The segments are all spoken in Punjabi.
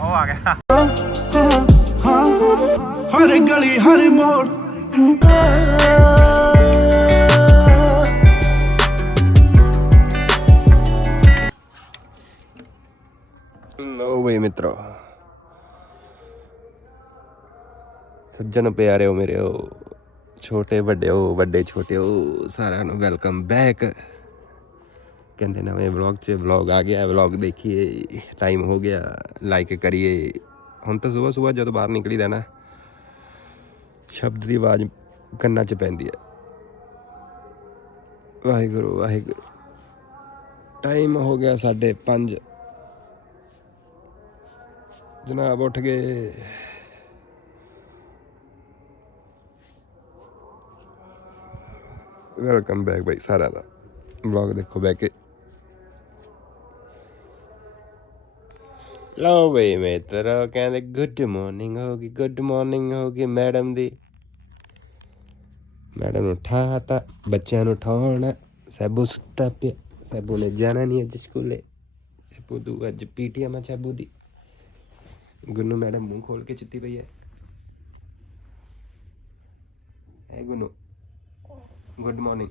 ਉਹ ਆ ਗਿਆ। ਹਰ ਗਲੀ ਹਰ ਮੋੜ। ਲੋ ਬਈ ਮਿੱਤਰੋ। ਸੱਜਣ ਪਿਆਰਿਓ ਮੇਰਿਓ ਛੋਟੇ ਵੱਡਿਓ ਵੱਡੇ ਛੋਟਿਓ ਸਾਰਿਆਂ ਨੂੰ ਵੈਲਕਮ ਬੈਕ। ਕਹਿੰਦੇ ਨਵੇਂ ਵਲੌਗ 'ਚ ਵਲੌਗ ਆ ਗਿਆ ਵਲੌਗ ਦੇਖੀਏ ਟਾਈਮ ਹੋ ਗਿਆ ਲਾਈਕ ਕਰੀਏ। ਹੁਣ ਤਾਂ ਸਵੇਰ ਸਵੇਰ ਜਦੋਂ ਬਾਹਰ ਨਿਕਲੀ ਦਾ ਨਾ, ਸ਼ਬਦ ਦੀ ਆਵਾਜ਼ ਕੰਨਾਂ 'ਚ ਪੈਂਦੀ ਹੈ ਵਾਹਿਗੁਰੂ ਵਾਹਿਗੁਰੂ। ਟਾਈਮ ਹੋ ਗਿਆ ਸਾਡੇ 5 ਜਨਾਬ ਉੱਠ ਗਏ। ਵੈਲਕਮ ਬੈਕ ਬਾਈ ਸਾਰਿਆਂ ਦਾ। ਵਲੌਗ ਦੇਖੋ ਬੈ ਕੇ। ਲਓ ਬਈ ਮਿੱਤਰੋ, ਕਹਿੰਦੇ ਗੁੱਡ ਮਾਰਨਿੰਗ ਹੋ ਗਈ ਗੁੱਡ ਮਾਰਨਿੰਗ ਹੋ ਗਈ ਮੈਡਮ ਦੀ। ਮੈਡਮ ਨੂੰ ਉਠਾਤਾ, ਬੱਚਿਆਂ ਨੂੰ ਉਠਾਉਣਾ, ਸੈਬੂ ਸੁੱਤਾ ਪਿਆ। ਸੈਬੂ ਨੇ ਜਾਣਾ ਨਹੀਂ ਅੱਜ ਸਕੂਲੇ। ਸੈਬੂ ਦੂ ਅੱਜ ਪੀਟੀਐਮ ਆ ਸੈਬੂ ਦੀ। ਗੁੰਨੂ ਮੈਡਮ ਮੂੰਹ ਖੋਲ ਕੇ ਚੁੱਤੀ ਪਈ ਹੈ। ਹੈ Gunnu? Good morning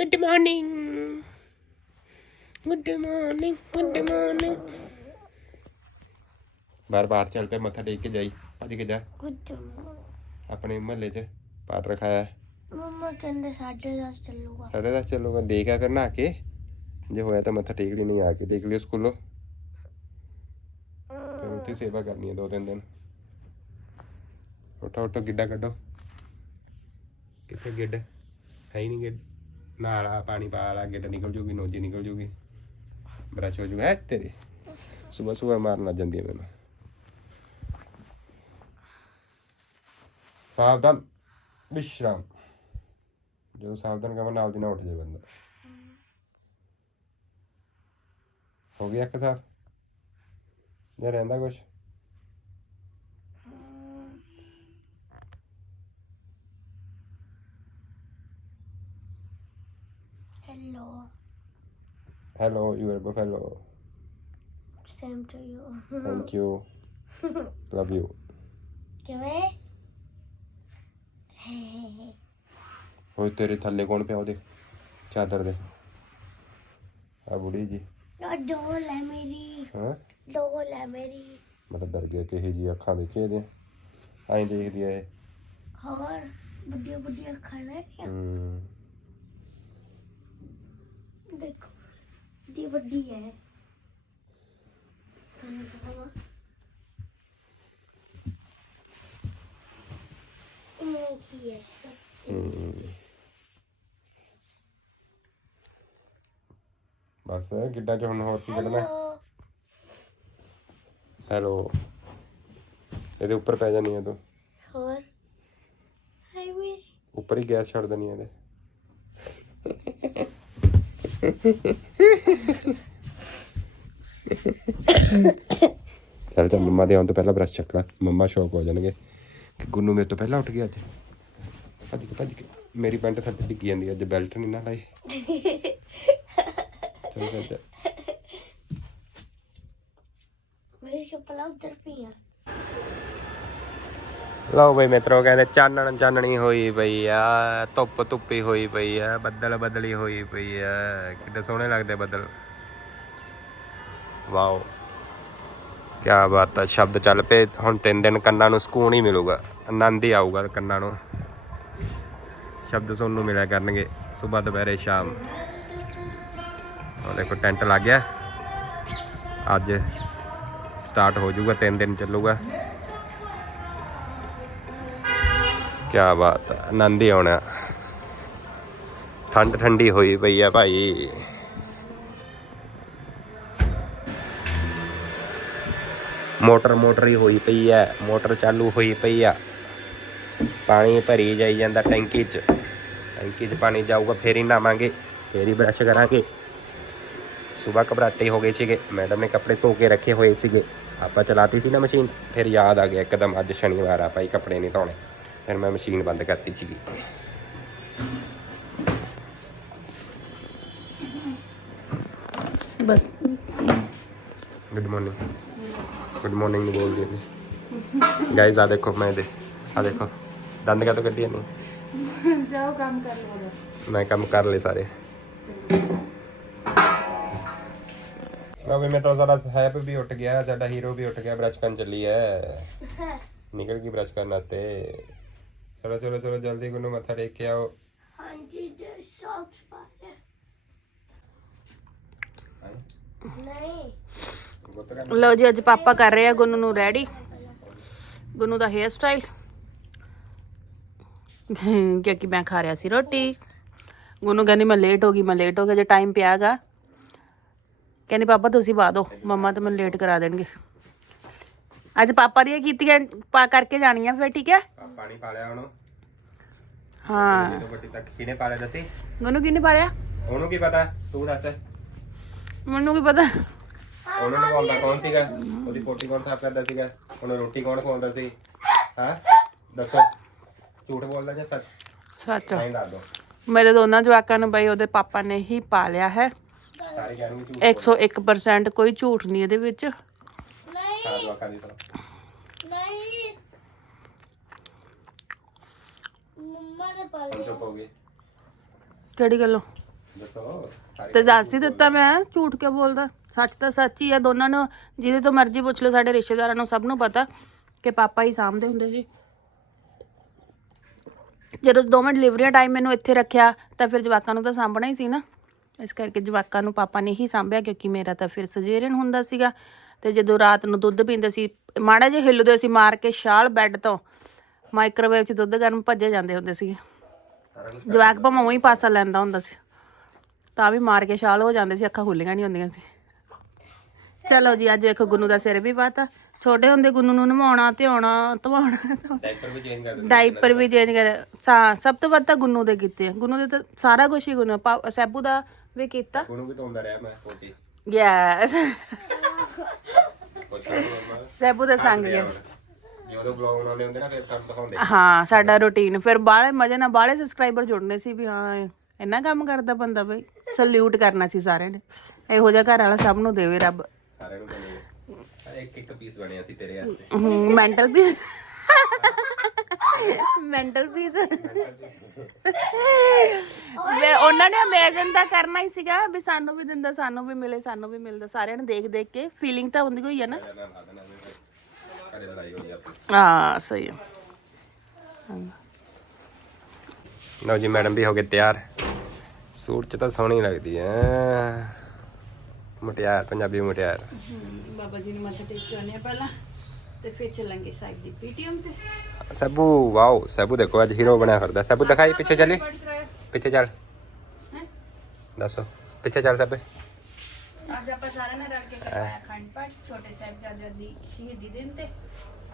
good morning good morning good morning ਬਾਰ ਬਾਰ ਚੱਲ ਪਏ ਮੱਥਾ ਟੇਕ ਕੇ ਜਾਈ। ਭੱਜ ਕੇ ਜਾ। ਕੁਝ ਆਪਣੇ ਮਹੱਲੇ 'ਚ ਪਾਠ ਰਖਾਇਆ। ਹੈ ਮੰਮਾ ਕਹਿੰਦੇ ਸਾਡੇ ਦਸ ਚੱਲੂਗਾ। ਸਾਡੇ ਦਸ ਚੱਲੂਗਾ। ਦੇਖਿਆ ਕਰ ਨਹਾ ਕੇ। ਜੇ ਹੋਇਆ ਤਾਂ ਮੱਥਾ ਟੇਕ ਲਈ ਨਹੀਂ ਆ ਕੇ। ਦੇਖ ਲਿਓ ਸਕੂਲੋਂ। ਉੱਥੇ ਸੇਵਾ ਕਰਨੀ ਹੈ ਦੋ ਤਿੰਨ ਦਿਨ। ਉੱਠੋ ਉੱਠੋ ਗਿੱਡਾ ਕੱਢੋ। ਕਿੱਥੇ ਗਿੱਡ? ਹੈ ਹੀ ਨਹੀਂ ਗਿੱਡ। ਨਾਲਾ ਪਾਣੀ ਪਾ ਲਾ ਗਿੱਡ ਨਿਕਲ ਜੂਗੀ, ਨੋਜੀ ਨਿਕਲ ਜੂਗੀ। ਬਰਸ਼ ਹੋ ਜੂਗਾ, ਹੈ ਤੇਰੇ? ਸਵੇਰ ਸਵੇਰ ਮਾਰਨ ਲੱਗ ਜਾਂਦੀ ਹੈ ਮੈਨੂੰ। ਸਾਵਧਾਨ, ਵਿਸ਼ਰਾਮ। ਜਦੋਂ ਸਾਵਧਾਨ ਕਹਾਂ, ਨਾਲ ਦੀ ਨਾਲ ਉੱਠ ਜਾਏ ਬੰਦਾ। ਹੋ ਗਿਆ ਇੱਕ ਸਾਫ਼? ਜਾਂ ਰਹਿੰਦਾ ਕੁਛ? Hello hello you are buffalo same to you thank you love you ਕਿਵੇਂ ਹੋਏ ਤੇਰੇ ਥੱਲੇ ਕੌਣ ਪਿਆ ਉਹਦੇ ਚਾਦਰ ਦੇ ਆ ਬੁੜੀ ਜੀ ਨਾ ਡੋਲ ਹੈ ਮੇਰੀ ਹਾਂ ਡੋਲ ਹੈ ਮੇਰੀ ਮੈਂ ਤਾਂ ਡਰ ਗਿਆ ਕਿਹੇ ਜੀ ਅੱਖਾਂ ਦੇਖੇ ਇਹਦੇ ਐਂ ਦੇਖਦੀ ਆ ਇਹ ਹੋਰ ਵੱਡੀਆਂ ਵੱਡੀਆਂ ਅੱਖਾਂ ਨੇ ਹੂੰ ਦੇਖੋ ਦੀ ਵੱਡੀ ਹੈ। ਤੁਹਾਨੂੰ ਪਤਾ ਵਾ। ਇਹ ਕੀ ਹੈ ਇਸਕਾ ਹੂੰ। ਬਸ ਗਿੱਡਾ ਚ ਹੁਣ ਹੋਰ ਕੀ ਕੱਢਣਾ? ਹੈਲੋ ਇਹਦੇ ਉੱਪਰ ਪੈ ਜਾਣੀ ਆ ਤੂੰ। ਹੋਰ? ਹਾਈ ਵੀ। ਉੱਪਰ ਹੀ ਗੈਸ ਛੱਡ ਦੇਣੀ ਆ ਇਹਦੇ। ਚੱਲ ਚੱਲ ਮੰਮਾ ਦੇ ਆਉਣ ਤੋਂ ਪਹਿਲਾਂ ਬ੍ਰਸ਼ ਚੱਕ ਲੈ, ਮੰਮਾ ਸ਼ੌਕ ਹੋ ਜਾਣਗੇ ਕਿ ਗੁੰਨੂ ਮੇਰੇ ਤੋਂ ਪਹਿਲਾਂ ਉੱਠ ਗਿਆ ਅੱਜ। ਭੱਜ ਕੇ ਭੱਜ ਕੇ। ਮੇਰੀ ਪੈਂਟ ਥੱਲੇ ਡਿੱਗੀ ਜਾਂਦੀ ਅੱਜ ਬੈਲਟ ਨਹੀਂ ਨਾ ਲਾਈ। ਚੱਲ ਚੱਲ ਚੱਲ ਮੇਰੀ ਚੱਪਲਾਂ ਉੱਧਰ ਪਈਆਂ ਲਓ ਬਈ ਮਿੱਤਰੋ, ਕਹਿੰਦੇ ਚਾਨਣ ਚਾਨਣੀ ਹੋਈ ਪਈ ਆ, ਧੁੱਪ ਧੁੱਪੀ ਹੋਈ ਪਈ ਆ, ਬੱਦਲ ਬੱਦਲੀ ਹੋਈ ਪਈ ਆ। ਕਿੱਡੇ ਸੋਹਣੇ ਲੱਗਦੇ ਬੱਦਲ। ਵਾਓ। ਕੀ ਬਾਤ ਆ, ਸ਼ਬਦ ਚੱਲ ਪਏ। ਹੁਣ ਤਿੰਨ ਦਿਨ ਕੰਨਾਂ ਨੂੰ ਸਕੂਨ ਹੀ ਮਿਲੂਗਾ। ਆਨੰਦ ਹੀ ਆਊਗਾ ਕੰਨਾਂ ਨੂੰ। ਸ਼ਬਦ ਸੁਣਨ ਨੂੰ ਮਿਲਿਆ ਕਰਨਗੇ ਸਵੇਰ ਦੁਪਹਿਰੇ ਸ਼ਾਮ। ਉਹ ਦੇਖੋ, ਟੈਂਟ ਲੱਗ ਗਿਆ। ਅੱਜ ਸਟਾਰਟ ਹੋ ਜਾਊਗਾ, ਤਿੰਨ ਦਿਨ ਚੱਲੂਗਾ। ਕੀ ਬਾਤ ਹੈ ਆਨੰਦ ਹੀ ਆਉਣਾ। ਠੰਡ ਠੰਡੀ ਹੋਈ ਪਈ ਆ ਭਾਈ। ਮੋਟਰ ਮੋਟਰ ਹੀ ਹੋਈ ਪਈ ਐ ਮੋਟਰ ਚਾਲੂ ਹੋਈ ਪਈ ਆ। ਪਾਣੀ ਭਰੀ ਜਾਈ ਜਾਂਦਾ ਟੈਂਕੀ 'ਚ। ਟੈਂਕੀ 'ਚ ਪਾਣੀ ਜਾਊਗਾ, ਫੇਰ ਹੀ ਨਾਵਾਂਗੇ ਫੇਰ ਹੀ ਬਰਸ਼ ਕਰਾਂਗੇ। ਸਵੇਰ ਘਬਰਾਟੇ ਹੋ ਗਏ ਸੀਗੇ ਮੈਡਮ ਨੇ ਕੱਪੜੇ ਧੋ ਕੇ ਰੱਖੇ ਹੋਏ ਸੀਗੇ। ਆਪਾਂ ਚਲਾਤੀ ਸੀ ਨਾ ਮਸ਼ੀਨ, ਫਿਰ ਯਾਦ ਆ ਗਿਆ ਇੱਕਦਮ ਅੱਜ ਸ਼ਨੀਵਾਰ ਆ ਭਾਈ, ਕੱਪੜੇ ਨਹੀਂ ਧੋਣੇ। ਫਿਰ ਮੈਂ ਮਸ਼ੀਨ ਬੰਦ ਕਰਤੀ ਸੀਗੀ। ਬਸ। ਗੁੱਡ ਮਾਰਨਿੰਗ ਗੁੱਡ ਮਾਰਨਿੰਗ ਨੂੰ ਬੋਲਦੀ ਨੇ ਗਾਇਸ ਆ ਦੇਖੋ ਮੈਂ ਦੇ ਆ ਦੇਖੋ। ਦੰਦ ਕਾ ਤੋਂ ਕੱਢੀਆਂ ਨਹੀਂ ਜਾਓ ਕੰਮ ਕਰ ਲਓ ਮੈਂ ਕੰਮ ਕਰ ਲਏ ਸਾਰੇ। ਵੀ ਮੈਂ ਤਾਂ ਸਾਡਾ ਹੈਪ ਵੀ ਉੱਠ ਗਿਆ ਸਾਡਾ ਹੀਰੋ ਵੀ ਉੱਠ ਗਿਆ ਬ੍ਰਸ਼ ਕਰਨ ਚੱਲੀ ਹੈ। ਨਿਕਲ ਗਈ ਬ੍ਰਸ਼ ਕਰਨ ਵਾਸਤੇ ਚਲੋ ਚਲੋ ਚਲੋ ਜਲਦੀ ਗੁੰਨੂ ਮੱਥਾ ਟੇਕ ਕੇ ਆਓ हाँ जी जो सॉक्स पा नहीं ਲਓ ਜੀ ਅੱਜ ਪਾਪਾ ਕਰ ਰਹੇ ਆ ਗੁੰਨੂ ਨੂੰ ਰੈਡੀ ਗੁੰਨੂ ਦਾ ਹੇਅਰ ਸਟਾਈਲ ਕਿਉਂਕਿ ਮੈਂ ਖਾ ਰਿਹਾ ਸੀ ਰੋਟੀ ਗੁੰਨੂ ਕਹਿੰਦੀ ਮੈਂ ਲੇਟ ਹੋ ਗਈ ਮੈਂ ਲੇਟ ਹੋ ਗਿਆ ਜੇ ਟਾਈਮ ਪਿਆਗਾ ਕਹਿੰਦੀ ਪਾਪਾ ਤੁਸੀਂ ਪਾ ਦਿਓ ਮੰਮਾ ਤਾਂ ਮੈਨੂੰ ਲੇਟ ਕਰਾ ਦੇਣਗੇ ਅੱਜ ਪਾਪਾ ਦੀਆਂ ਕੀਤੀਆਂ ਪਾ ਕਰਕੇ ਜਾਣੀਆਂ ਫਿਰ ਠੀਕ ਹੈ ਪਾਣੀ ਪਾ ਲਿਆ ਉਹਨੂੰ। ਹਾਂ। ਵੱਡੀ ਤੱਕ ਕਿਨੇ ਪਾ ਲਿਆ ਦੱਸੀ? ਗੁੰਨੂ ਕਿਹਨੇ ਪਾ ਲਿਆ ਉਹਨੂੰ ਕੀ ਪਤਾ? ਤੂੰ ਦੱਸ। ਮੈਨੂੰ ਕੀ ਪਤਾ? ਉਹਨੂੰ ਨਵਾਉਂਦਾ ਕੌਣ ਸੀਗਾ? ਉਹਦੀ ਪੋਟੀ ਕੌਣ ਸਾਫ਼ ਕਰਦਾ ਸੀਗਾ? ਉਹਨੂੰ ਰੋਟੀ ਕੌਣ ਖਵਾਉਂਦਾ ਸੀ? ਹਾਂ? ਦੱਸੋ। ਝੂਠ ਬੋਲਦਾ ਜਾਂ ਸੱਚ? ਸੱਚ। ਨਹੀਂ ਦੱਸ ਦੋ। ਮੇਰੇ ਦੋਨਾਂ ਜਵਾਕਾਂ ਨੂੰ ਬਈ ਉਹਦੇ ਪਾਪਾ ਨੇ ਹੀ ਪਾਲਿਆ ਹੈ। ਸਾਰੇ ਕਹਿਣਗੇ ਝੂਠ 101% ਕੋਈ ਝੂਠ ਨਹੀਂ ਇਹਦੇ ਵਿੱਚ। ਖਾਦ ਤੇ ਦੱਸ ਹੀ ਦਿੱਤਾ ਮੈਂ ਝੂਠ ਕਿਉਂ ਬੋਲਦਾ? ਸੱਚ ਤਾਂ ਸੱਚ ਹੀ ਆ ਦੋਨਾਂ ਨੂੰ ਜਿਹਦੇ ਤੋਂ ਮਰਜ਼ੀ ਪੁੱਛ ਲਓ ਸਾਡੇ ਰਿਸ਼ਤੇਦਾਰਾਂ ਨੂੰ ਸਭ ਨੂੰ ਪਤਾ ਕਿ ਪਾਪਾ ਹੀ ਸਾਂਭਦੇ ਹੁੰਦੇ ਸੀ। ਜਦੋਂ ਦੋਵੇਂ ਡਿਲੀਵਰੀਆਂ ਟਾਈਮ ਮੈਨੂੰ ਇੱਥੇ ਰੱਖਿਆ ਤਾਂ ਫਿਰ ਜਵਾਕਾਂ ਨੂੰ ਤਾਂ ਸਾਂਭਣਾ ਹੀ ਸੀ ਨਾ। ਇਸ ਕਰਕੇ ਜਵਾਕਾਂ ਨੂੰ ਪਾਪਾ ਨੇ ਹੀ ਸਾਂਭਿਆ ਕਿਉਂਕਿ ਮੇਰਾ ਤਾਂ ਫਿਰ ਸਜੇਰਨ ਹੁੰਦਾ ਸੀਗਾ। ਤੇ ਜਦੋਂ ਰਾਤ ਨੂੰ ਦੁੱਧ ਪੀਂਦੇ ਸੀ ਮਾੜਾ ਜਿਹਾ ਹਿੱਲਦੇ ਸੀ ਮਾਰ ਕੇ ਛਾਲ ਬੈੱਡ ਤੋਂ ਮਾਈਕ੍ਰੋਵੇਵ 'ਚ ਦੁੱਧ ਗਰਮ ਭੱਜੇ ਜਾਂਦੇ ਹੁੰਦੇ ਸੀ ਜਵਾਕ ਭਾਵੇਂ ਉਹੀ ਪਾਸਾ ਲੈਂਦਾ ਹੁੰਦਾ ਸੀ ਤਾਂ ਵੀ ਮਾਰ ਕੇ ਛਾਲ ਹੋ ਜਾਂਦੇ ਸੀ ਅੱਖਾਂ ਖੁੱਲੀਆਂ ਨਹੀਂ ਹੁੰਦੀਆਂ ਸੀ। ਚਲੋ ਜੀ ਅੱਜ ਵੇਖੋ ਗੁੰਨੂ ਦਾ ਸਿਰ ਵੀ ਪਾਤਾ ਛੋਟੇ ਹੁੰਦੇ ਗੁੰਨੂ ਨੂੰ ਨਵਾਉਣਾ ਧਿਆਉਣਾ ਧਵਾਉਣਾ ਡਾਇਪਰ ਵੀ ਚੇਂਜ ਕਰ ਦਿੰਦੇ ਡਾਈਪਰ ਵੀ ਚੇਂਜ ਕਰ ਸਾ- ਸਭ ਤੋਂ ਵੱਧ ਤਾਂ ਗੁੰਨੂ ਦੇ ਕੀਤੇ ਗੁੰਨੂ ਦੇ ਤਾਂ ਸਾਰਾ ਕੁਝ ਹੀ ਗੁੰਨੂ ਸੈਬੂ ਦਾ ਵੀ ਕੀਤਾ। ਉਹਨੂੰ ਵੀ ਧੋਂਦਾ ਰਿਹਾ ਮੈਂ ਪੋਟੀ ਮੰਮਾ ਸੈਬੂ ਦਾ ਸੰਗ ਗਿਆ ਜਦੋਂ ਬਲੌਗ ਬਣਾਉਂਦੇ ਹੁੰਦੇ ਨਾ ਫਿਰ ਸਾਨੂੰ ਦਿਖਾਉਂਦੇ ਹਾਂ ਸਾਡਾ ਰੁਟੀਨ ਫਿਰ ਬਾਹਲੇ ਮਜੇ ਨਾਲ ਬਾਹਲੇ ਸਬਸਕ੍ਰਾਈਬਰ ਜੁੜਨੇ ਸੀ ਵੀ ਹਾਂ ਇੰਨਾ ਕੰਮ ਕਰਦਾ ਬੰਦਾ ਬਈ ਸਲੂਟ ਕਰਨਾ ਸੀ ਸਾਰਿਆਂ ਨੇ ਇਹੋ ਜਿਹਾ ਘਰ ਵਾਲਾ ਸਭ ਨੂੰ ਦੇਵੇ ਰੱਬ ਸਾਰਿਆਂ ਨੂੰ ਕਹਿੰਦੇ ਇੱਕ ਇੱਕ ਪੀਸ ਬਣਿਆ ਸੀ ਤੇਰੇ ਹੱਥੇ ਮੈਂਟਲ ਪੀਸ ਮੈਂਟਲ ਪੀਸ ਵੇ ਉਹਨਾਂ ਨੇ ਇਮੇਜਿਨ ਤਾਂ ਕਰਨਾ ਹੀ ਸੀਗਾ ਵੀ ਸਾਨੂੰ ਵੀ ਦਿੰਦਾ ਸਾਨੂੰ ਵੀ ਮਿਲੇ ਸਾਨੂੰ ਵੀ ਮਿਲਦਾ। ਸਾਰਿਆਂ ਨੂੰ ਦੇਖ ਦੇਖ ਕੇ ਫੀਲਿੰਗ ਤਾਂ ਹੁੰਦੀ ਹੋਈ ਹੈ ਨਾ। ਹਾਂ ਸਹੀ ਹੈ ਲਓ ਜੀ ਮੈਡਮ ਵੀ ਹੋ ਗਏ ਤਿਆਰ। ਸੂਟ ਚ ਤਾਂ ਸੋਹਣੀ ਲੱਗਦੀ ਐ। ਮੁਟਿਆਰ ਪੰਜਾਬੀ ਮੁਟਿਆਰ। ਬਾਬਾ ਜੀ ਨੂੰ ਮੱਥਾ ਟੇਕ ਕੇ ਆਉਂਦੇ ਆ ਪਹਿਲਾਂ। ਤੇ ਫਿਰ ਚੱਲਾਂਗੇ ਸਾਈਡ ਦੀ ਪੀਟੀਐਮ ਤੇ। ਸੈਬੂ ਵਾਓ ਸੈਬੂ ਦੇਖੋ ਅੱਜ ਹੀਰੋ ਬਣਿਆ ਫਿਰਦਾ। ਸੈਬੂ ਦਿਖਾਈ ਪਿੱਛੇ ਚੱਲੀ। ਪਿੱਛੇ ਚੱਲ। ਹੈਂ? ਦੱਸੋ ਪਿੱਛੇ ਚੱਲ ਸੈਬੇ। ਅੱਜ ਆਪਾਂ ਸਾਰਿਆਂ ਨੇ ਰਲ ਕੇ ਕਰਵਾਇਆ ਖੰਡ ਪਾਠ ਛੋਟੇ ਸਾਹਿਬਜ਼ਾਦਿਆਂ ਦੀ ਸ਼ਹੀਦੀ ਦਿਨ ਤੇ।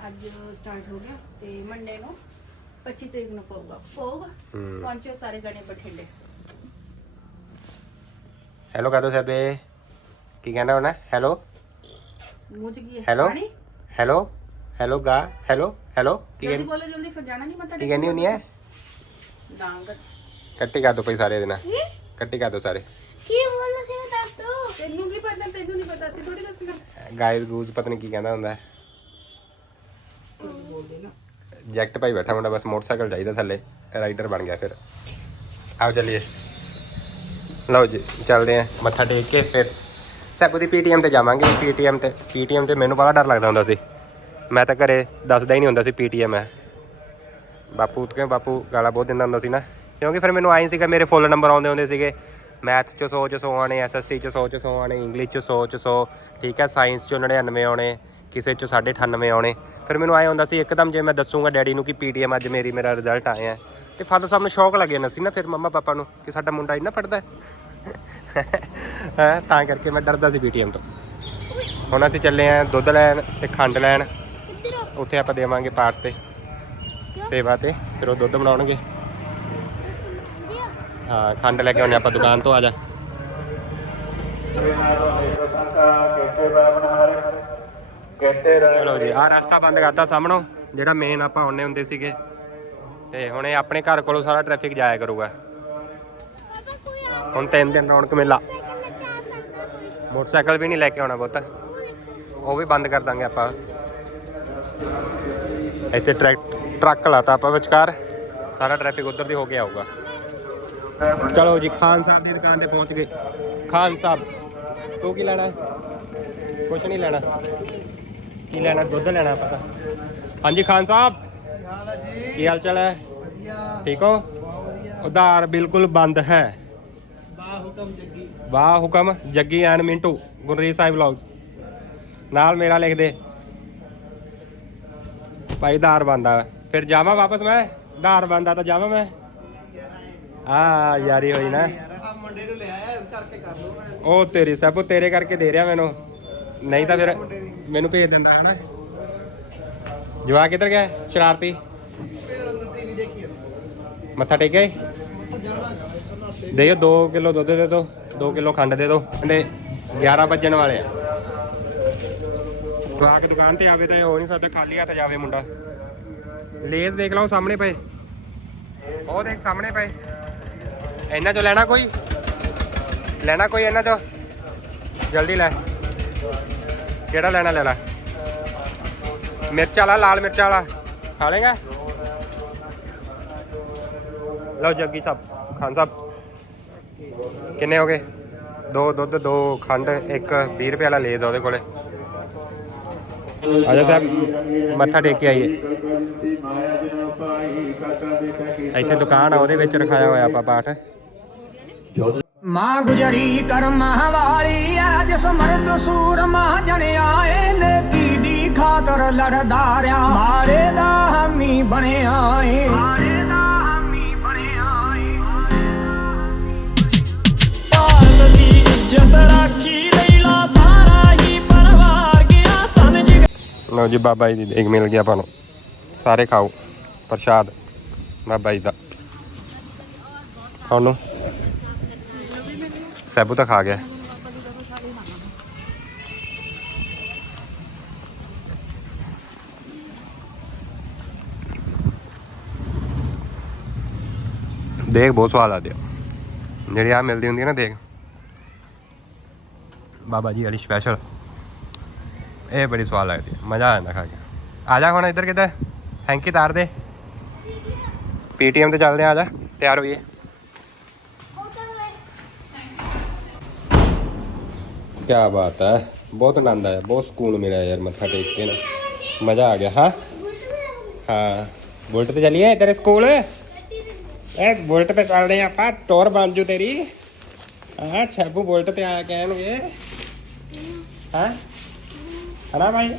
ਅੱਜ ਸਟਾਰਟ ਹੋ ਗਿਆ ਤੇ ਮੰਡੇ ਨੂੰ 25 ਤਰੀਕ ਨੂੰ ਪਊਗਾ। ਹੂੰ। ਪਹੁੰਚੋ ਸਾਰੇ ਜਣੇ ਬਠਿੰਡੇ। ਹੈਲੋ ਕਹਦੋ ਸੈਬੇ? ਕੀ ਕਹਿੰਦਾ ਹੋਣਾ? ਹੈਲੋ ਕੀ ਹੈ? ਹੈਲੋ ਪਾਣੀ? ਹੈਲੋ ਹੈਲੋ ਗਾ ਹੈਲੋ ਹੈਲੋ ਕੀ ਕਹਿੰਦੀ? ਬੋਲੋ ਜਲਦੀ ਫਿਰ ਜਾਣਾ ਨਹੀਂ ਮੈਂ ਕੀ ਕਹਿੰਦੀ ਹੁੰਦੀ ਹੈ ਡਾਂਗ। ਕੱਟੀ ਕਰ ਦੋ ਭਾਈ ਸਾਰੇ ਇਹਦੇ ਨਾਲ। ਕੱਟੀ ਕਰ ਦੋ ਸਾਰੇ। ਕੀ ਬੋਲਣਾ ਸੀ ਇਹ ਦੱਸ ਦੋ? ਤੈਨੂੰ ਕੀ ਪਤਾ ਤੈਨੂੰ ਨਹੀਂ ਪਤਾ ਸੀ ਥੋੜੀ ਦੱਸਣਾ। ਗਾਇਜ਼ ਗੂਜ਼ ਪਤਾ ਨਹੀਂ ਕੀ ਕਹਿੰਦਾ ਹੁੰਦਾ। ਹੈ। ਜੈਕਟ ਭਾਈ ਬੈਠਾ ਮੁੰਡਾ ਬਸ ਮੋਟਰਸਾਈਕਲ ਚਾਹੀਦਾ ਥੱਲੇ ਰਾਈਡਰ ਬਣ ਗਿਆ ਫਿਰ। ਆਓ ਚੱਲੀਏ। ਲਓ ਜੀ ਚੱਲਦੇ ਆ ਮੱਥਾ ਟੇਕ ਕੇ ਫਿਰ ਸੈਬੂ ਦੀ ਪੀਟੀਐਮ ਤੇ ਜਾਵਾਂਗੇ, ਪੀਟੀਐਮ ਤੇ ਪੀਟੀਐਮ ਤੇ ਮੈਨੂੰ ਬੜਾ ਡਰ ਲੱਗਦਾ ਹੁੰਦਾ ਸੀ। ਮੈਂ ਤਾਂ ਘਰੇ ਦੱਸਦਾ ਹੀ ਨਹੀਂ ਹੁੰਦਾ ਸੀ ਪੀਟੀਐਮ ਹੈ। ਬਾਪੂ, ਕਿਉਂ ਬਾਪੂ, ਗਾਲਾਂ ਬਹੁਤ ਦਿੰਦਾ ਹੁੰਦਾ ਸੀ ਨਾ। ਕਿਉਂਕਿ ਫਿਰ ਮੈਨੂੰ ਆਈ ਸੀਗਾ, ਮੇਰੇ ਫੁੱਲ ਨੰਬਰ ਆਉਂਦੇ ਹੁੰਦੇ ਸੀਗੇ। ਮੈਥ ਚ 100 ਚ 100 ਆਣੇ ਐਸਐਸਟੀ ਚ 100 ਚ 100 ਆਣੇ ਇੰਗਲਿਸ਼ ਚ 100 ਚ 100 ਠੀਕ ਹੈ, ਸਾਇੰਸ ਚ 99 ਆਉਣੇ, ਕਿਸੇ ਚ 98 ਆਉਣੇ। ਫਿਰ ਮੈਨੂੰ ਆਏ ਹੁੰਦਾ ਸੀ, ਇੱਕਦਮ ਜੇ ਮੈਂ ਦੱਸੂਗਾ ਡੈਡੀ ਨੂੰ ਕਿ ਪੀਟੀਐਮ ਅੱਜ ਮੇਰੀ, ਮੇਰਾ ਰਿਜ਼ਲਟ ਆਇਆ ਹੈ। ਤੇ ਫਾਦਰ ਸਾਹਿਬ ਨੂੰ ਸ਼ੌਕ ਲੱਗ ਜਾਣਾ ਸੀ ਨਾ ਫਿਰ ਮੰਮਾ ਪਾਪਾ ਨੂੰ ਕਿ ਸਾਡਾ ਮੁੰਡਾ ਇੰਨਾ ਪੜਦਾ ਹੈ? ਤਾਂ ਕਰਕੇ ਮੈਂ ਡਰਦਾ ਸੀ ਪੀਟੀਐਮ ਤੋਂ। ਹੁਣ ਅਸੀਂ ਚੱਲੇ ਆਂ ਦੁੱਧ ਲੈਣ ਤੇ ਖੰਡ ਲੈਣ। ਉੱਥੇ ਆਪਾਂ ਦੇਵਾਂਗੇ ਪਾਠ ਤੇ, ਸੇਵਾ ਤੇ, ਫਿਰ ਉਹ ਦੁੱਧ ਬਣਾਉਣਗੇ। ਹਾਂ, ਖੰਡ ਲੈ ਕੇ ਆਉਣੇ ਆਪਾਂ ਦੁਕਾਨ ਤੋਂ, ਆ ਜਾ। ਚਲੋ ਜੀ, ਆਹ ਰਸਤਾ ਬੰਦ ਕਰਤਾ ਸਾਹਮਣੋਂ, ਜਿਹੜਾ ਮੇਨ ਆਪਾਂ ਆਉਣੇ ਹੁੰਦੇ ਸੀਗੇ। ਤੇ ਹੁਣ ਇਹ ਆਪਣੇ ਘਰ ਕੋਲੋਂ ਸਾਰਾ ਟ੍ਰੈਫਿਕ ਜਾਇਆ ਕਰੂਗਾ। ਹੁਣ ਤਿੰਨ ਦਿਨ ਰੌਣਕ ਮੇਲਾ। ਮੋਟਰਸਾਈਕਲ ਵੀ ਨਹੀਂ ਲੈ ਕੇ ਆਉਣਾ ਪੁੱਤ। ਉਹ ਵੀ ਬੰਦ ਕਰ ਦਾਂਗੇ ਆਪਾਂ। ਇੱਥੇ ਟਰੈਕ ਟਰੱਕ ਲਾਤਾ ਆਪਾਂ ਵਿਚਕਾਰ। ਸਾਰਾ ਟ੍ਰੈਫਿਕ ਉਧਰ ਦੀ ਹੋ ਕੇ ਆਊਗਾ। ਚਲੋ ਜੀ ਖਾਨ ਸਾਹਿਬ ਦੀ ਦੁਕਾਨ ਤੇ ਪਹੁੰਚ ਗਏ। ਖਾਨ ਸਾਹਿਬ ਤੂੰ ਕੀ ਲੈਣਾ? ਕੁਛ ਨਹੀਂ ਲੈਣਾ। ਕੀ ਲੈਣਾ? ਦੁੱਧ ਲੈਣਾ ਪਤਾ ਹਾਂਜੀ ਖਾਨ ਸਾਹਿਬ। ਕੀ ਹਾਲ ਚਾਲ ਹੈ? ਠੀਕ ਹੋ? ਉਧਾਰ ਬਿਲਕੁਲ ਬੰਦ ਹੈ। ਵਾਹ ਹੁਕਮ ਜੱਗੀ ਐਨ ਮਿੰਟੂ ਗੁਰਰੀਤ ਸਾਹਿਬ ਵਲੌਗਸ ਨਾਲ ਮੇਰਾ ਲਿਖ ਦੇ। ਭਾਈ ਧਾਰ ਬੰਦਾ। ਫਿਰ ਜਾਵਾਂ ਵਾਪਸ ਮੈਂ? ਧਾਰ ਬੰਦਾ ਤਾਂ ਜਾਵਾਂ ਮੈਂ? ਆ ਯਾਰੀ ਹੋਈ ਨਾ। ਉਹ ਤੇਰੀ ਸਭ ਤੇਰੇ ਕਰਕੇ ਦੇ ਰਿਹਾ ਮੈਨੂੰ। ਨਹੀਂ ਤਾਂ ਫਿਰ ਮੈਨੂੰ ਭੇਜ ਦਿੰਦਾ ਹਨਾ? ਜਵਾ ਕਿੱਧਰ ਗਿਆ? ਸ਼ਰਾਰਤੀ। ਮੱਥਾ ਟੇਕਿਆ ਈ? ਦੇ 2 ਕਿਲੋ ਦੁੱਧ ਦੇ ਦਿਓ 2 ਕਿਲੋ ਖੰਡ ਦੇ ਦਿਓ। ਅੰਡੇ 11 ਵੱਜਣ ਵਾਲੇ ਆ। ਜਵਾ ਕੇ ਦੁਕਾਨ ਤੇ ਆਵੇ ਤਾਂ ਹੋ ਨਹੀਂ ਸਕਦਾ, ਖਾਲੀ ਹੱਥ ਜਾਵੇ ਮੁੰਡਾ। ਲੇਜ਼ ਦੇਖ ਲਓ ਸਾਹਮਣੇ ਪਏ। ਉਹ ਦੇਖ ਸਾਹਮਣੇ ਪਏ। ਇਹਨਾਂ ਚੋਂ ਲੈਣਾ ਕੋਈ? ਲੈਣਾ ਕੋਈ ਇਹਨਾਂ ਚੋਂ? ਜਲਦੀ ਲੈ। ਕਿਹੜਾ ਲੈਣਾ ਲੈ ਲੈ। ਮਿਰਚ ਵਾਲਾ, ਲਾਲ ਮਿਰਚ ਵਾਲਾ। ਖਾ ਲੇਗਾ ਲਓ ਜੱਗੀ ਸਾਹਿਬ, ਖਾਨ ਸਾਹਿਬ। ਕਿੰਨੇ ਹੋ ਗਏ? ਦੋ ਦੁੱਧ ਦੋ ਖੰਡ ਇੱਕ 20 ਰੁਪਏ ਵਾਲਾ ਲੇਜ਼ ਆ ਉਹਦੇ ਕੋਲੇ। ਆਜਾ ਸਾਹਿਬ ਮੱਥਾ ਟੇਕ ਕੇ ਆਈਏ। ਇੱਥੇ ਦੁਕਾਨ ਆ ਉਹਦੇ ਵਿੱਚ ਰਖਾਇਆ ਹੋਇਆ ਆਪਾਂ ਪਾਠ। ਮਾਂ ਗੁਜਰੀ ਕਰਮਾਂ ਵਾਲੀ ਐ ਜਿਸ ਮਰਦ ਸੂਰਮਾ ਜਣਿਆ ਏ ਨੇਕੀ ਦੀ ਖਾਤਰ ਲੜਦਾ ਰਿਆ? ਮਾੜੇ ਦਾ ਹਾਮੀ ਬਣਿਆ ਏ। ਲਓ ਜੀ ਬਾਬਾ ਜੀ ਦੀ ਦੇਗ ਮਿਲ ਗਿਆ ਆਪਾਂ ਨੂੰ। ਸਾਰੇ ਖਾਓ। ਪ੍ਰਸ਼ਾਦ। ਬਾਬਾ ਜੀ ਦਾ। ਹੁਣ ਨੂੰ ਸੈਬੂ ਤਾਂ ਖਾ ਗਿਆ। ਦੇਖ ਬਹੁਤ ਸਵਾਦ ਆਦੀ ਜਿਹੜੀ ਆ ਮਿਲਦੀ ਹੁੰਦੀ ਹੈ ਨਾ ਦੇਖ ਬਾਬਾ ਜੀ ਵਾਲੀ ਸਪੈਸ਼ਲ ਇਹ ਬੜੀ ਸਵਾਦ ਲੱਗਦੀ ਹੈ ਮਜ਼ਾ ਆ ਜਾਂਦਾ ਖਾ ਕੇ ਆ ਜਾ ਹੁਣ ਇੱਧਰ ਕਿੱਧਰ ਹੈਂਕੀ ਤਾਰ ਦੇ ਪੀਟੀਐਮ ਤੇ ਚੱਲਦੇ ਆ ਆ ਜਾ ਤਿਆਰ ਹੋਈਏ ਕੀ ਬਾਤ ਹੈ ਬਹੁਤ ਆਨੰਦ ਆਇਆ ਬਹੁਤ ਸਕੂਨ ਮਿਲਿਆ ਯਾਰ ਮੱਥਾ ਟੇਕ ਕੇ ਨਾ ਮਜ਼ਾ ਆ ਗਿਆ ਹਾਂ ਹਾਂ ਬੁਲਟ ਤੇ ਚੱਲੀਏ ਤੇਰੇ ਸਕੂਲ ਇਹ ਬੁਲਟ ਤੇ ਚੱਲਦੇ ਆਪਾਂ ਟੋਰ ਬਣ ਜੂ ਤੇਰੀ ਹਾਂ ਛੱਬੂ ਬੁਲਟ ਤੇ ਆਇਆ ਕਹਿਣਗੇ ਹਾਂ? ਹਨਾ ਭਾਈ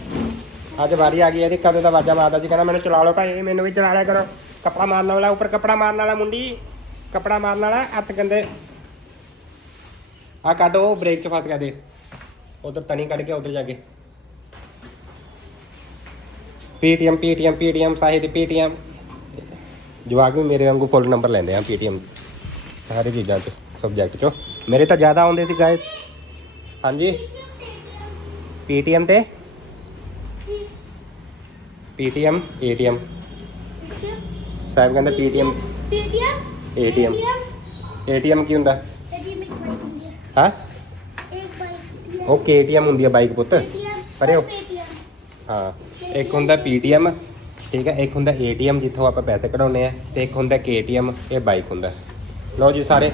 ਅੱਜ ਵਾਰੀ ਆ ਗਈ ਇਹਦੀ, ਕਦੇ ਦਾ ਵਾਜਾ ਮਾਰਦਾ ਸੀ, ਕਹਿੰਦਾ ਮੈਨੂੰ ਚਲਾ ਲਓ ਭਾਈ, ਮੈਨੂੰ ਵੀ ਚਲਾ ਲਿਆ ਕਰੋ। ਕੱਪੜਾ ਮਾਰਨ ਵਾਲਾ, ਉੱਪਰ ਕੱਪੜਾ ਮਾਰਨ ਵਾਲਾ ਮੁੰਡੀ। ਕੱਪੜਾ ਮਾਰਨ ਵਾਲਾ, ਹੱਥ ਗੰਦੇ ਆ ਕੱਢ, ਉਹ ਬ੍ਰੇਕ 'ਚ ਫਸ ਗਿਆ ਦੇ ਉਧਰ ਤਣੀ ਕੱਢ ਕੇ ਉਧਰ ਜਾ ਕੇ। ਪੀਟੀਐਮ ਪੀਟੀਐਮ ਪੀਟੀਐਮ ਸਾਹਿਬ ਦੀ ਪੀਟੀਐਮ। ਜਵਾਕ ਵੀ ਮੇਰੇ ਵਾਂਗੂ ਫੁੱਲ ਨੰਬਰ ਲੈਂਦੇ ਆ, ਪੀਟੀਐਮ। ਸਾਰੇ ਚੀਜ਼ਾਂ 'ਚ ਸਬਜੈਕਟ 'ਚੋਂ। ਮੇਰੇ ਤਾਂ ਜ਼ਿਆਦਾ ਆਉਂਦੇ ਸੀ ਗਾਇਸ ਹਾਂਜੀ? ਪੀਟੀਐਮ ਤੇ? ਪੀਟੀਐਮ ਏਟੀਐਮ ਸਾਹਿਬ ਕਹਿੰਦਾ ਪੀਟੀਐਮ ਪੀਟੀਐਮ ਏਟੀਐਮ ਏਟੀਐਮ ਕੀ ਹੁੰਦਾ? ਏਟੀਐਮ ਇੱਕ ਬਾਈਕ ਹੁੰਦੀ ਹੈ? ਹਾਂ ਇੱਕ ਬਾਈਕ ਉਹ ਕੇਟੀਐਮ ਹੁੰਦੀ ਆ ਬਾਈਕ ਪੁੱਤ। ਪਰੇ ਹੋ। ਹਾਂ ਇੱਕ ਹੁੰਦਾ ਪੀਟੀਐਮ ਠੀਕ ਹੈ ਇੱਕ ਹੁੰਦਾ ਏਟੀਐਮ ਜਿੱਥੋਂ ਆਪਾਂ ਪੈਸੇ ਕਢਾਉਂਦੇ ਆ ਤੇ ਇੱਕ ਹੁੰਦਾ ਕੇਟੀਐਮ ਇਹ ਬਾਈਕ ਹੁੰਦਾ। ਲਓ ਜੀ ਸਾਰੇ।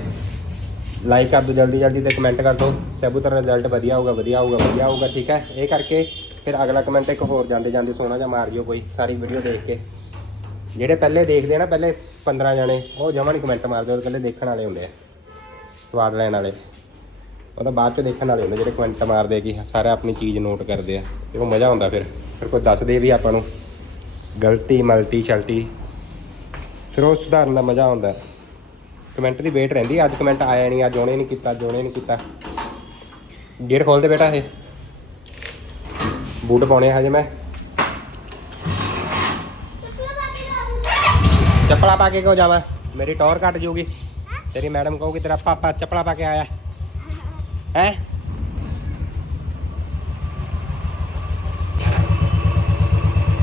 ਲਾਈਕ ਕਰ ਦਿਓ ਜਲਦੀ ਜਲਦੀ ਤੇ ਕਮੈਂਟ ਕਰ ਦਿਓ। ਸਭੂ ਰਿਜ਼ਲਟ ਵਧੀਆ ਹੋਊਗਾ ਵਧੀਆ ਹੋਊਗਾ ਵਧੀਆ ਹੋਊਗਾ, ਠੀਕ ਹੈ? ਇਹ ਕਰਕੇ ਫਿਰ ਅਗਲਾ ਕਮੈਂਟ ਇੱਕ ਹੋਰ ਜਾਂਦੇ ਜਾਂਦੇ ਸੋਹਣਾ ਜਿਹਾ ਮਾਰ ਜਿਓ ਕੋਈ, ਸਾਰੀ ਵੀਡੀਓ ਦੇਖ ਕੇ। ਜਿਹੜੇ ਪਹਿਲੇ ਦੇਖਦੇ ਆ ਨਾ, ਪਹਿਲੇ 15 ਜਣੇ, ਉਹ ਜਮਾਂ ਨਹੀਂ ਕਮੈਂਟ ਮਾਰਦੇ, ਉਹ ਪਹਿਲੇ ਦੇਖਣ ਵਾਲੇ ਹੁੰਦੇ ਆ, ਸਵਾਦ ਲੈਣ ਵਾਲੇ। ਉਹ ਤਾਂ ਬਾਅਦ ਚ ਦੇਖਣ ਵਾਲੇ ਹੁੰਦੇ ਜਿਹੜੇ ਕਮੈਂਟ ਮਾਰਦੇ ਕਿ ਸਾਰੇ ਆਪਣੀ ਚੀਜ਼ ਨੋਟ ਕਰਦੇ ਆ, ਤੇ ਉਹ ਮਜ਼ਾ ਆਉਂਦਾ ਫਿਰ। ਫਿਰ ਕੋਈ ਦੱਸਦੇ ਵੀ ਆਪਾਂ ਨੂੰ, ਗਲਤੀ ਮਲਟੀ ਸ਼ਲਟੀ ਫਿਰ ਉਹ ਸੁਧਾਰਨ ਦਾ ਮਜ਼ਾ ਆਉਂਦਾ। ਕਮੈਂਟ ਦੀ ਵੇਟ ਰਹਿੰਦੀ ਅੱਜ ਕਮੈਂਟ ਆਇਆ ਨਹੀਂ ਅੱਜ ਉਹਨੇ ਨਹੀਂ ਕੀਤਾ ਅੱਜ ਨਹੀਂ ਕੀਤਾ। ਗੇਟ ਖੋਲ ਦੇ ਬੇਟਾ ਇਹ। ਬੂਟ ਪਾਉਣੇ ਹਜੇ ਮੈਂ। ਚੱਪਲਾ ਪਾ ਕੇ ਕਿਉਂ ਜਾਵਾਂ ਮੇਰੀ ਟੌਰ ਕੱਟ ਜੂਗੀ ਤੇਰੀ ਮੈਡਮ ਕਹੂਗੀ ਤੇਰਾ ਪਾਪਾ ਚੱਪਲਾ ਪਾ ਕੇ ਆਇਆ। ਹੈ?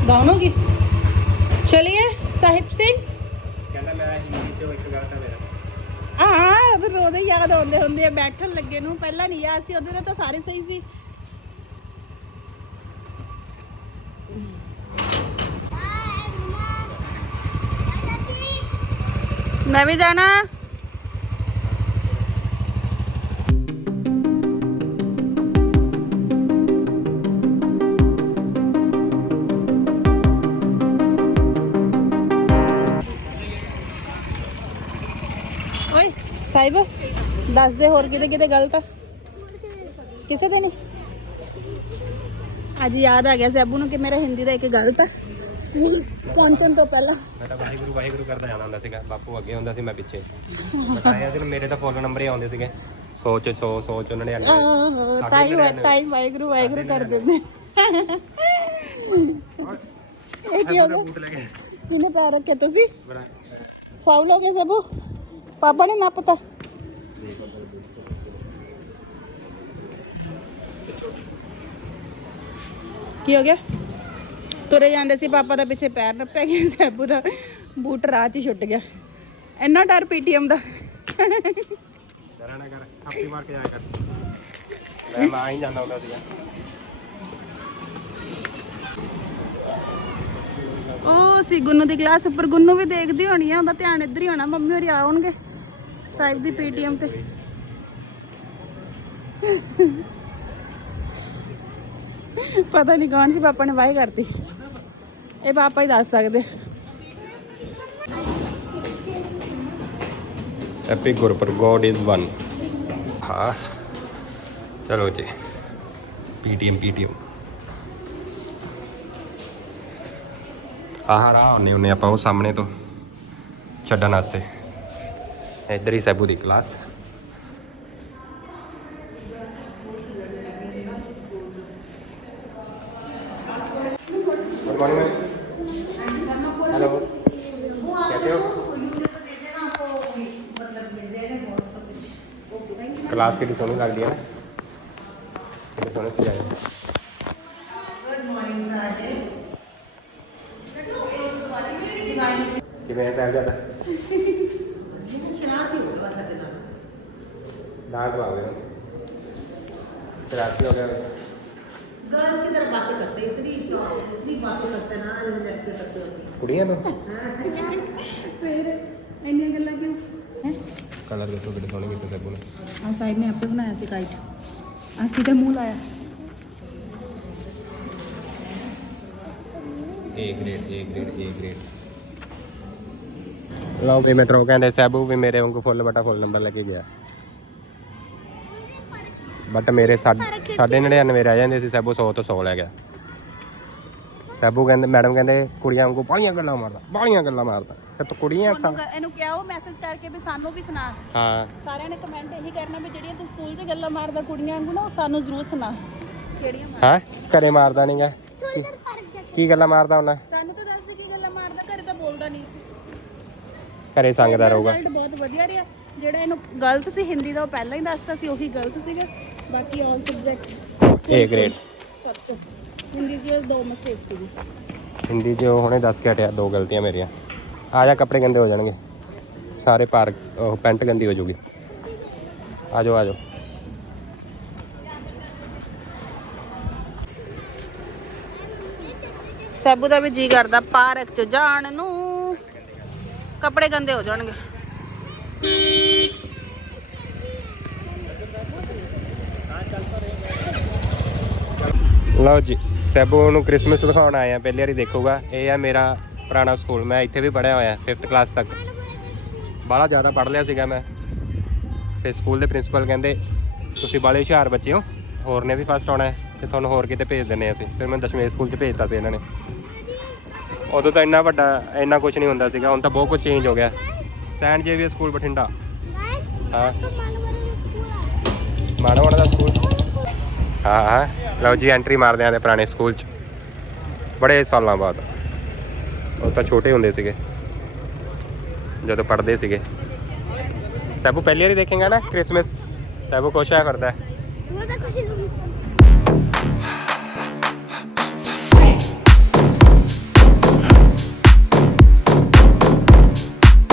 ਡਾਊਨ ਹੋ ਸਾਹਿਬ ਸਿੰਘ? ਕਹਿੰਦਾ ਮੈਂ ਹਿੰਦੀ ਚੋਂ ਇੱਕ ਗਲਤ ਮੇਰਾ। ਹਾਂ ਉਹਦੇ ਯਾਦ ਆਉਂਦੇ ਹੁੰਦੇ ਆ, ਬੈਠਣ ਲੱਗੇ ਨੂੰ। ਪਹਿਲਾਂ ਨਹੀਂ ਯਾਦ ਸੀ ਉਹਦੇ ਤਾਂ ਸਾਰੇ ਸਹੀ ਸੀ। ਮੈਂ ਵੀ ਜਾਣਾ। ਦੱਸ ਦੇ ਹੋਰ ਕਿਤੇ ਕਿਤੇ ਗਲਤ? ਆ ਕਿਸੇ ਤੇ ਨਹੀਂ? ਅੱਜ ਯਾਦ ਆ ਗਿਆ ਸੈਬੂ ਨੂੰ ਕਿ ਮੇਰਾ ਹਿੰਦੀ ਦਾ ਇੱਕ ਗਲਤ ਆ। ਸਕੂਲ ਪਹੁੰਚਣ ਤੋਂ ਪਹਿਲਾਂ। ਮੈਂ ਤਾਂ ਵਾਹਿਗੁਰੂ ਵਾਹਿਗੁਰੂ ਕਰਦਾ ਜਾਣਾ ਹੁੰਦਾ ਸੀਗਾ। ਬਾਪੂ ਅੱਗੇ ਹੁੰਦਾ ਸੀ ਮੈਂ ਪਿੱਛੇ। ਬਟਾਇਆ ਸੀ ਮੇਰੇ ਤਾਂ ਫੋਨ ਨੰਬਰ ਹੀ ਆਉਂਦੇ ਸੀਗੇ। 100 ਚ 100 100 ਚ 99 ਆਹੋ ਤਾਈ ਤਾਈ ਵਾਹਿਗੁਰੂ ਵਾਹਿਗੁਰੂ ਕਰ ਦਿੰਦੇ ਇਹ ਕੀ ਹੋ ਗਿਆ? ਕਿਹਨੇ ਪੈਰ ਰੱਖੇ ਤੁਸੀਂ? ਫਾਉਲ ਹੋ ਗਿਆ ਸੈਬੂ? ਪਾਪਾ ਨੇ ਨਾ ਪਤਾ ਕੀ ਹੋ ਗਿਆ? ਤੁਰੇ ਜਾਂਦੇ ਸੀ ਪਾਪਾ ਦਾ ਪਿੱਛੇ ਪੈਰ ਨੱਪਿਆ ਗਿਆ ਸੈਬੂ ਦਾ ਬੂਟ ਰਾਹ 'ਚ ਛੁੱਟ ਗਿਆ। ਇੰਨਾ ਡਰ ਪੀਟੀਐਮ ਦਾ। ਡਰਾ ਨਾ ਕਰ ਥਾਪੀ ਮਾਰ ਕੇ ਜਾਇਆ ਕਰ। ਮੈਂ ਮਾਂ ਹੀ ਜਾਂਦਾ ਹੁੰਦਾ ਸੀਗਾ। ਉਹ ਸੀ ਗੁੰਨੂ ਦੀ ਕਲਾਸ ਉੱਪਰ ਗੁੰਨੂ ਵੀ ਦੇਖਦੀ ਹੋਣੀ ਆ ਉਹਦਾ ਧਿਆਨ ਇੱਧਰ ਹੀ ਹੋਣਾ ਮੰਮੀ ਹੋਰੀ ਆਉਣਗੇ। ਸਾਹਿਬ ਦੀ ਪੀਟੀਐਮ ਤੇ। ਪਤਾ ਨਹੀਂ ਕੌਣ ਸੀ, ਪਾਪਾ ਨੇ ਵਾਹੀ ਕਰਤੀ। ਇਹ ਪਾਪਾ ਹੀ ਦੱਸ ਸਕਦੇ। Happy Gurpurab God is one ਹਾਂ। ਚਲੋ ਜੀ। PTM PTM. ਆਹ ਰਾਹ ਹੁੰਨੇ ਹੁੰਨੇ ਆਪਾਂ ਉਹ ਸਾਹਮਣੇ ਤੋਂ। ਛੱਡਣ ਵਾਸਤੇ। इधर ही सैबू की क्लास क्लास के डिसोनिंग कर दिया ना डिसोनिंग से जाएगा। ਦਾਗ ਆ ਗਿਆ ਸ਼ਰਾਰਤੀ ਹੋ ਗਿਆ गर्ल्स की तरफ बातें करते हैं, इतनी इतनी बातें करते हैं ना जैसे लड़के करते होते हैं ਕੁੜੀਆਂ ਤੋਂ ਫਿਰ ਇੰਨੀਆਂ ਗੱਲਾਂ ਕਿਉਂ ਕਲਰ ਦੇਖੋ ਕਿਹੜੇ ਸੋਹਣੇ ਕੀਤੇ ਸੈਬੂ ਨੇ ਆ ਸਾਹਿਬ ਨੇ ਆਪੇ ਬਣਾਇਆ ਸੀ ਕਾਈਟ ਅੱਜ ਕਿਤੇ ਮੂੰਹ ਲਾਇਆ A grade A grade A grade ਲਓ ਵੀ ਮਿੱਤਰੋ ਕਹਿੰਦੇ ਸੈਬੂ ਵੀ ਮੇਰੇ ਵਾਂਗੂ ਫੁੱਲ ਬਟਾ ਫੁੱਲ ਨੰਬਰ ਲੈ ਕੇ ਗਿਆ ਬਟ ਮੇਰੇ ਸਾਢੇ 99 ਰਹਿ ਜਾਂਦੇ ਸੀ ਸੈਬੂ 100 ਤੋਂ 100 ਲੈ ਗਿਆ। ਸੈਬੂ ਕਹਿੰਦੇ ਮੈਡਮ ਕਹਿੰਦੇ ਕੁੜੀਆਂ ਵਾਂਗੂ ਬਾਲੀਆਂ ਗੱਲਾਂ ਮਾਰਦਾ ਬਾਲੀਆਂ ਗੱਲਾਂ ਮਾਰਦਾ। ਤੇ ਤੂੰ ਕੁੜੀਆਂ ਸਾ ਇਹਨੂੰ ਕਿਹਾ ਉਹ ਮੈਸੇਜ ਕਰਕੇ ਵੀ ਸਾਨੂੰ ਵੀ ਸੁਣਾ। ਹਾਂ। ਸਾਰਿਆਂ ਨੇ ਕਮੈਂਟ ਇਹੀ ਕਰਨਾ ਵੀ ਜਿਹੜੀਆਂ ਤੂੰ ਸਕੂਲ 'ਚ ਗੱਲਾਂ ਮਾਰਦਾ ਕੁੜੀਆਂ ਵਾਂਗੂ ਨਾ ਉਹ ਸਾਨੂੰ ਜ਼ਰੂਰ ਸੁਣਾ। ਕਿਹੜੀਆਂ ਮਾਰ- ਹਾਂ? ਘਰੇ ਮਾਰਦਾ ਨਹੀਂਗਾ ਕੀ ਗੱਲਾਂ ਮਾਰਦਾ ਹੁੰਦਾ ਸਾਨੂੰ ਤਾਂ ਦੱਸ ਦੇ ਕੀ ਗੱਲਾਂ ਮਾਰਦਾ ਘਰੇ ਤਾਂ ਬੋਲਦਾ ਨਹੀਂ ਘਰੇ ਸੰਗਦਾ ਰਹੂਗਾ। ਰਿਜ਼ਲਟ ਬਹੁਤ ਵਧੀਆ ਰਿਹਾ। ਜਿਹੜਾ ਇਹਨੂੰ ਗਲਤ ਸੀ ਹਿੰਦੀ ਦਾ ਉਹ ਪਹਿਲਾਂ ਹੀ ਦੱਸਤਾ ਸੀ ਉਹੀ ਗਲਤ ਸੀਗਾ। ਬਾਕੀ ਆਲ ਸਬਜੈਕਟ ਏ ਗ੍ਰੇਡ ਸੱਚ ਹਿੰਦੀ 'ਚ ਦੋ ਮਿਸਟੇਕ ਸੀਗੀ। ਹਿੰਦੀ 'ਚ ਉਹ ਹੁਣੇ ਦੱਸ ਕੇ ਹਟਿਆ ਦੋ ਗਲਤੀਆਂ ਮੇਰੀਆਂ। ਆ ਜਾ ਕੱਪੜੇ ਗੰਦੇ ਹੋ ਜਾਣਗੇ। ਸਾਰੇ ਪਾਰ ਉਹ ਪੈਂਟ ਗੰਦੀ ਹੋ ਜੂਗੀ। ਆ ਜਾਓ ਆ ਜਾਓ। ਸੈਬੂ ਦਾ ਵੀ ਜੀ ਕਰਦਾ ਪਾਰਕ 'ਚ ਜਾਣ ਨੂੰ। ਕੱਪੜੇ ਗੰਦੇ ਹੋ ਜਾਣਗੇ। ਲਓ ਜੀ ਸੈਬੂ ਨੂੰ ਕ੍ਰਿਸਮਸ ਦਿਖਾਉਣ ਆਏ ਆ ਪਹਿਲੀ ਵਾਰੀ ਦੇਖੂਗਾ। ਇਹ ਆ ਮੇਰਾ ਪੁਰਾਣਾ ਸਕੂਲ ਮੈਂ ਇੱਥੇ ਵੀ ਪੜ੍ਹਿਆ ਹੋਇਆ 5th ਕਲਾਸ ਤੱਕ। ਬਾਹਲਾ ਜ਼ਿਆਦਾ ਪੜ੍ਹ ਲਿਆ ਸੀਗਾ ਮੈਂ। ਤੇ ਸਕੂਲ ਦੇ ਪ੍ਰਿੰਸੀਪਲ ਕਹਿੰਦੇ ਤੁਸੀਂ ਬਾਲੇ ਹੁਸ਼ਿਆਰ ਬੱਚੇ ਹੋ ਹੋਰ ਨੇ ਵੀ ਫਸਟ ਆਉਣਾ ਹੈ ਤੇ ਤੁਹਾਨੂੰ ਹੋਰ ਕਿਤੇ ਭੇਜ ਦਿੰਨੇ ਅਸੀਂ। ਫਿਰ ਮੈਂ ਦਸ਼ਮੇਸ਼ ਸਕੂਲ 'ਚ ਭੇਜਤਾ ਸੀ ਇਹਨਾਂ ਨੇ। ਉਦੋਂ ਤਾਂ ਇੰਨਾ ਵੱਡਾ ਇੰਨਾ ਕੁਝ ਨਹੀਂ ਹੁੰਦਾ ਸੀਗਾ ਹੁਣ ਤਾਂ ਬਹੁਤ ਕੁਝ ਚੇਂਜ ਹੋ ਗਿਆ। Saint Xavier school Bathinda. ਹਾਂ। ਮਾਨਵਣ ਦਾ ਸਕੂਲ ਹਾਂ ਹਾਂ ਲਓ ਜੀ ਐਂਟਰੀ ਮਾਰਦੇ ਆਂ ਦੇ ਪੁਰਾਣੇ ਸਕੂਲ 'ਚ। ਬੜੇ ਸਾਲਾਂ ਬਾਅਦ। ਉਹ ਤਾਂ ਛੋਟੇ ਹੁੰਦੇ ਸੀਗੇ। ਜਦੋਂ ਪੜ੍ਹਦੇ ਸੀਗੇ। ਸੈਬੂ, ਪਹਿਲੀ ਵਾਰੀ ਦੇਖੇਗਾ ਨਾ ਕ੍ਰਿਸਮਸ ਸੈਬੂ, ਖੁਸ਼ ਹੋਇਆ ਫਿਰਦਾ। ਹੈ।